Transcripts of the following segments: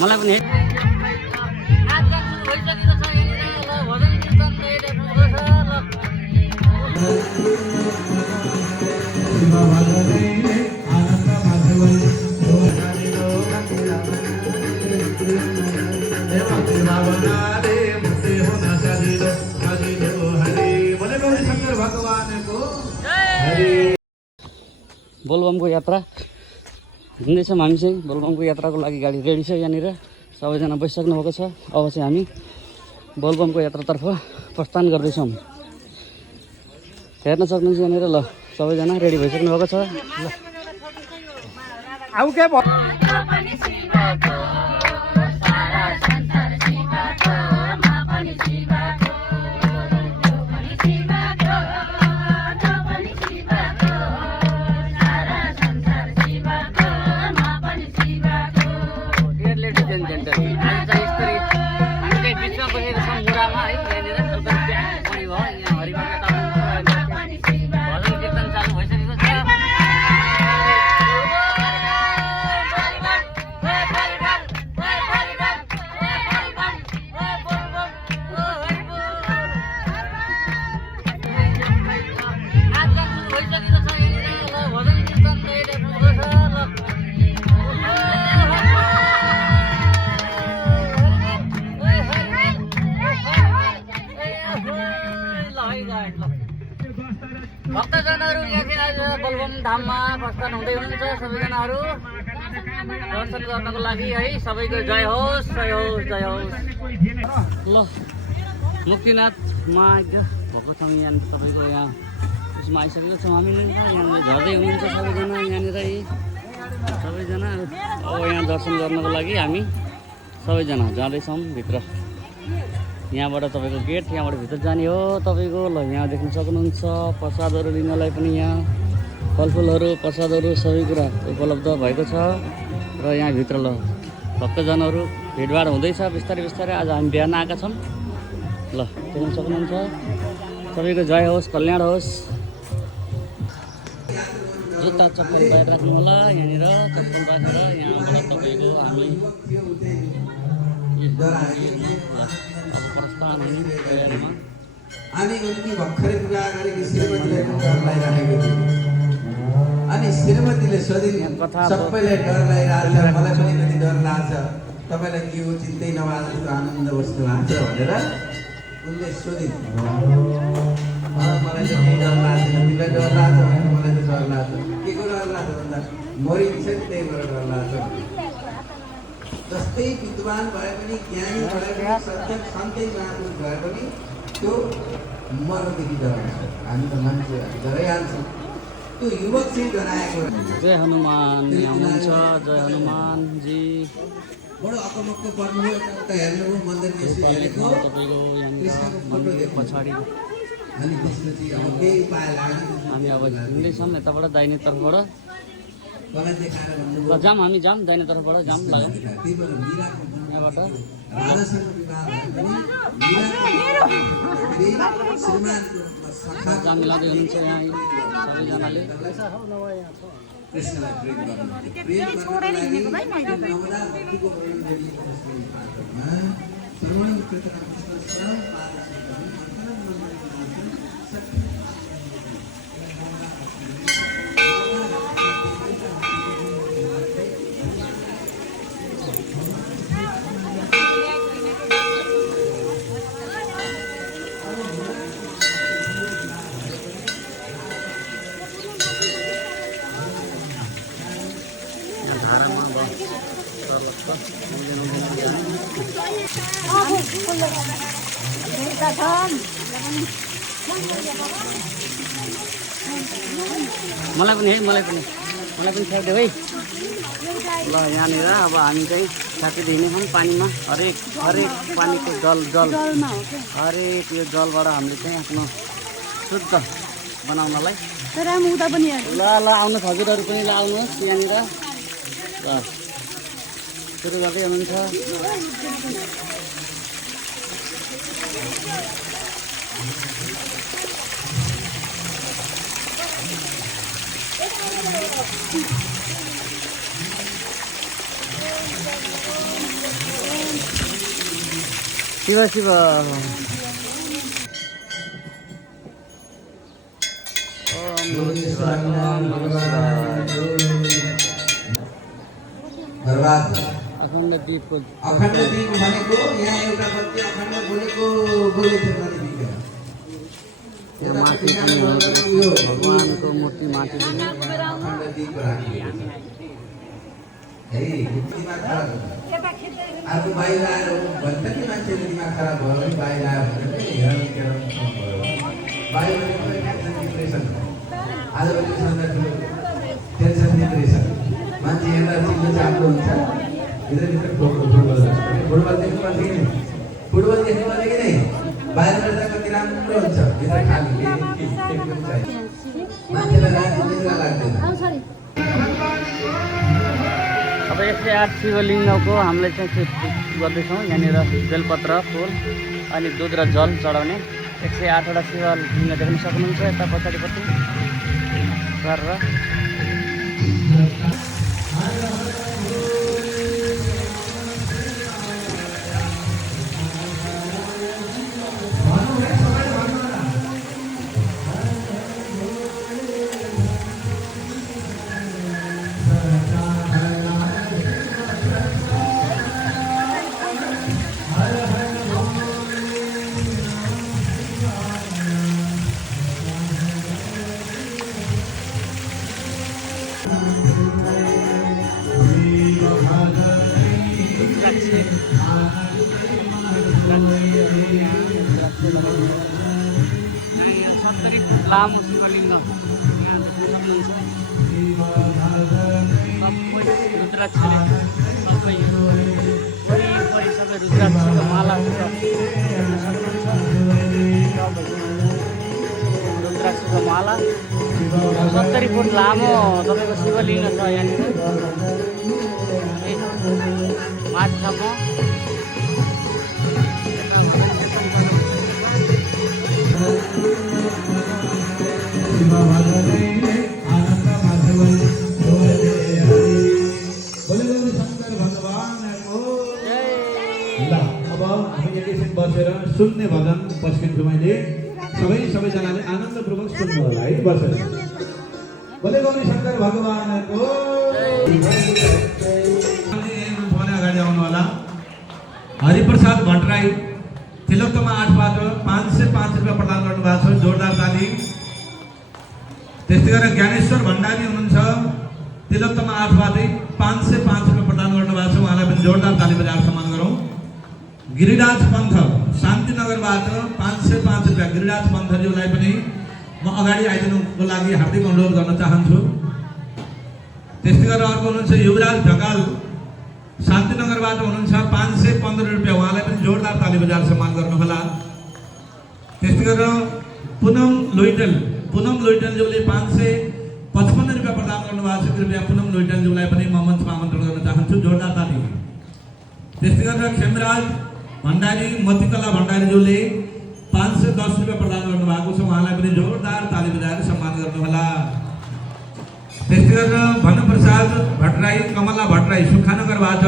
मलाई पनि बोलबमको यात्रा हिँड्दैछौँ हामी चाहिँ। बोलबमको यात्राको लागि गाडी रेडी छ यहाँनिर, सबैजना बसिसक्नु भएको छ। अब चाहिँ हामी बोलबमको यात्रातर्फ प्रस्थान गर्दैछौँ। हेर्न सक्नुहुन्छ यहाँनिर। ल सबैजना रेडी भइसक्नु भएको छ। ल आउ के भक्तजनहरू यहाँ आज बोलबम धाममा प्रस्थान हुँदै हुनुहुन्छ। सबैजनाहरू दर्शन गर्नको लागि है, सबैको जय होस्, जय होस्, जय होस्। ल मुक्तिनाथमा भएको छौँ यहाँ, सबैको यहाँ उसमा आइसकेको छौँ हामी। यहाँनिर झर्दै हुनुहुन्छ सबैजना यहाँनिर। सबैजना अब यहाँ दर्शन गर्नको लागि हामी सबैजना जाँदैछौँ भित्र। यहाँबाट तपाईँको गेट, यहाँबाट भित्र जाने हो तपाईँको। ल यहाँ देख्न सक्नुहुन्छ प्रसादहरू लिनलाई पनि यहाँ फलफुलहरू, प्रसादहरू सबै कुरा उपलब्ध भएको छ। र यहाँभित्र ल भक्तजनहरू भिडभाड हुँदैछ बिस्तारै बिस्तारै। आज हामी बिहान आएका छौँ। ल देख्न सक्नुहुन्छ। सबैको जय होस्, कल्याण होस्। जुत्ता चप्पल बाहिर राख्नु होला यहाँनिर। चप्पल राखेर यहाँबाट तपाईँको हामी अनि उनकी भर्खरै विवाह गरेकी श्रीमतीलाई डर लागिरहेको थियो। अनि श्रीमतीले सोधिन्, सबैलाई डर लागिरहेछ, मलाई पनि कति डर लाग्छ, तपाईँलाई के हो, चिन्तै नमानेको आनन्द बस्नु लाग्छ भनेर उनले सोधिन्। मलाई त केही डर लाग्दैन, तिमीलाई डर लाग्छ भने मलाई त डर लाग्छ। के को डर लाग्छ भन्दा मरिन्छ नि, त्यही भएर डर लाग्छ। जस्तै विद्वान भए पनि, ज्ञानी भए पनि, सन्तै महापुरुष भए पनि त्यो मर्नदेखि डराउँछ। हामी त मान्छे डराइहाल्छौँ, त्यो युवक चाहिँ डराएको। जय हनुमान हुनुहुन्छ, जय हनुमानजी। बडो अकमक्क पर्नु हो। त हेर्नुभयो मन्दिरमा यसो हेरेको कृष्णको फोटो देख्नु पछाडि। अनि त्यसपछि अब केही उपाय लाग्यो। हामी अब हिँड्दैछौँ यताबाट दाहिने तर्फबाट। मलाई देखाएर भन्नुभयो ल जाम, हामी जाम दाहिने तर्फबाट जाम लाग्यो त्यही भएर मिराको यहाँबाट। राजासँग विवाह भयो भने मिराको श्रीमानको रूपमा सखा जाम मिलाउँदै हुनुहुन्छ यहाँ सबैजनाले। कृष्णलाई प्रेम गर्नुहुन्थ्यो। प्रेम गर्नको लागि नवदा भक्तिको वर्णन गरिएको छ श्रीपाठमा। सर्वण कृतका कृष्ण स्वयं मलाई पनि छाडिदेऊ है। ल यहाँनिर अब हामी चाहिँ छापिदिने छौँ पानीमा। हरेक पानीको हरेक यो जलबाट हामीले चाहिँ आफ्नो शुद्ध बनाउनलाई। ल आउनुहोस् हजुरहरू पनि ल आउनुहोस् यहाँनिर। ल सुरु गर्दै हुनुहुन्छ। शिव शिव बर्बाद अखण्ड दीप भनेको यहाँ एउटा बत्ती अखण्ड बोलेको बोलेछ प्रतिदिन भगवानको मूर्ति माथि अखण्ड दीप राखिएको छ है दिमाग खराब अर्को बाहिर आएर भन्छ कि मान्छेले दिमाग खराब भयो भने बाहिर आएर हेर्नु बाहिर डिप्रेसन आजभोलि सबभन्दा ठुलो टेन्सन डिप्रेसन मान्छे हेर्दा चिल्लो चाप्लो हुन्छ भित्रभित्र फुटबल देख्नु पर्छ कि नै फुटबल देख्नु पर्छ कि नै बाहिर गर्दा कति राम्रो हुन्छ भित्र खाली मान्छेलाई राति निद्रा लाग्दैन अब 108 शिवलिङ्गको हामीले चाहिँ गर्दैछौँ यहाँनिर बेलपत्र फुल अनि दुध र जल चढाउने 108वटा शिवलिङ्ग देख्न सक्नुहुन्छ यता पछाडिपट्टि गरेर लामो शिवलिङ्ग यहाँ देख्न सक्नुहुन्छ रुद्राक्षले सबै वरिपरि सबै रुद्राक्षको माला देख्न सक्नुहुन्छ रुद्राक्षको माला 70 फुट लामो तपाईँको शिवलिङ्ग छ यहाँनिर माथिसम्म बसेर सुन्ने भजन पस्किन्छु मैले सबैजनाले आनन्दपूर्वक सुन्नु होला है बसेर बोले गौरी शङ्कर भगवानको अगाडि आउनु होला हरिप्रसाद भट्टराई तिलोत्तमा 8बाट 505 रुपियाँ प्रदान गर्नुभएको छ जोरदार ताली त्यस्तै गरेर ज्ञानेश्वर भण्डारी हुनुहुन्छ तिलोत्तमा 8बाटै 505 रुपियाँ प्रदान गर्नुभएको छ उहाँलाई पनि जोरदार ताली बजाएर सम्मान गरौँ गिरिराज पन्थ शान्तिनगरबाट 505 रुपियाँ गिरिराज पन्थज्यूलाई पनि म अगाडि आइदिनुको लागि हार्दिक अनुरोध गर्न चाहन्छु त्यस्तै गरेर अर्को हुनुहुन्छ युवराज ढकाल शान्तिनगरबाट हुनुहुन्छ 515 रुपियाँ उहाँलाई पनि जोरदार ताली बजाएर सम्मान गर्नुहोला त्यस्तै गरेर पुनम लोइटलज्यूले 555 रुपियाँ प्रदान गर्नुभएको छ कृपया पुनम लोइटलज्यूलाई पनि म मञ्चमा आमन्त्रण गर्न चाहन्छु जोरदार ताली त्यस्तै गरेर खेमराज भण्डारी मतिकला भण्डारीज्यूले 510 रुपियाँ प्रदान गर्नुभएको छ उहाँलाई पनि जोरदार ताली बजाएर सम्मान गर्नुहोला त्यस्तै गरेर भानुप्रसाद भट्टराई कमला भट्टराई सुखानगरबाट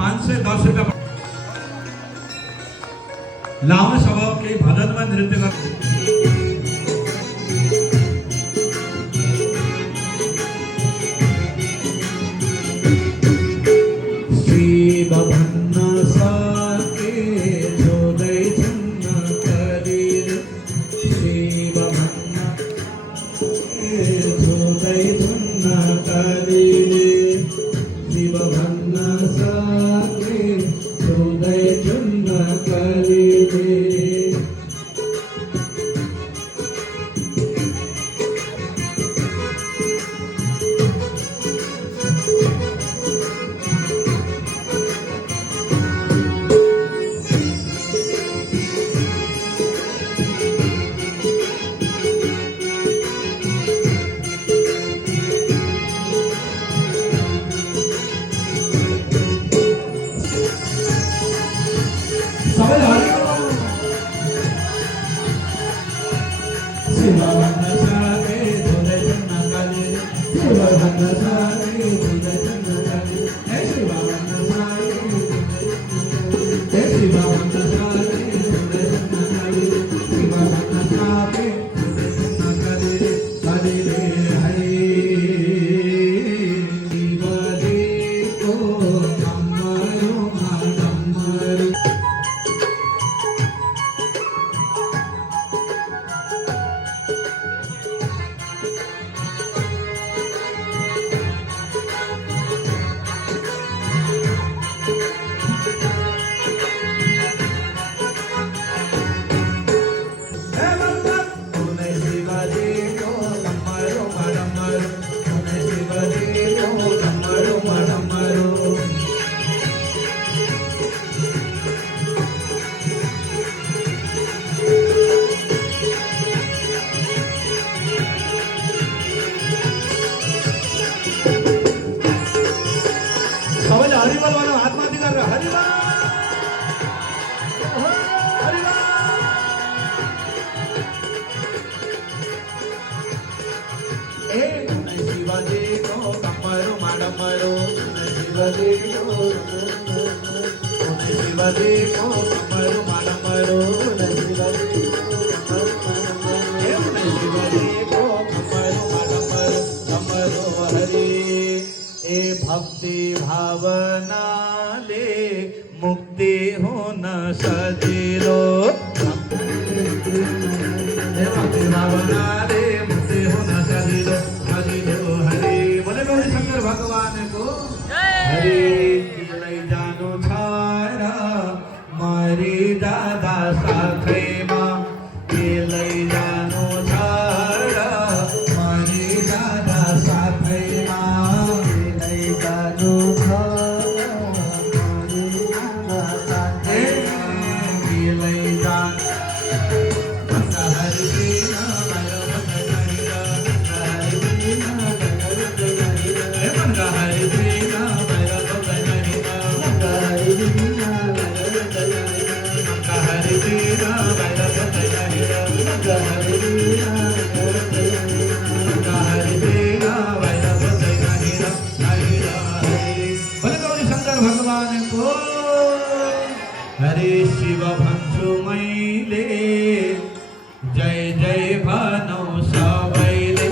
510 रुपियाँ लाउन सब केही भजनमा नृत्य गर्नु सबैले हरिबल भनौँ, हात माथि गरेर हरिबल हरिबल। ए शिवजीको कम्मरु माडम्मरु, शिवजीको कम्मरु माडम्मरु, शिवजीको कम्मरु माडम्मरु, कम्मरु हरि। ए भक्ति भावनाले मुक्ति हुन सजिलो, ए भक्ति भावनाले मुक्ति हुन सजिलो, सजिलो हरि। बोले गौरी शंकर भगवानको हरि। तिमीलाई जानु छ र मरि जाँदा साथैमा, तिमीलाई जानु छ र मरि जाँदा साथैमा, भगवानको हरे शिव भन्छु मैले, जय जय भनौ सबैले।